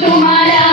তোমারা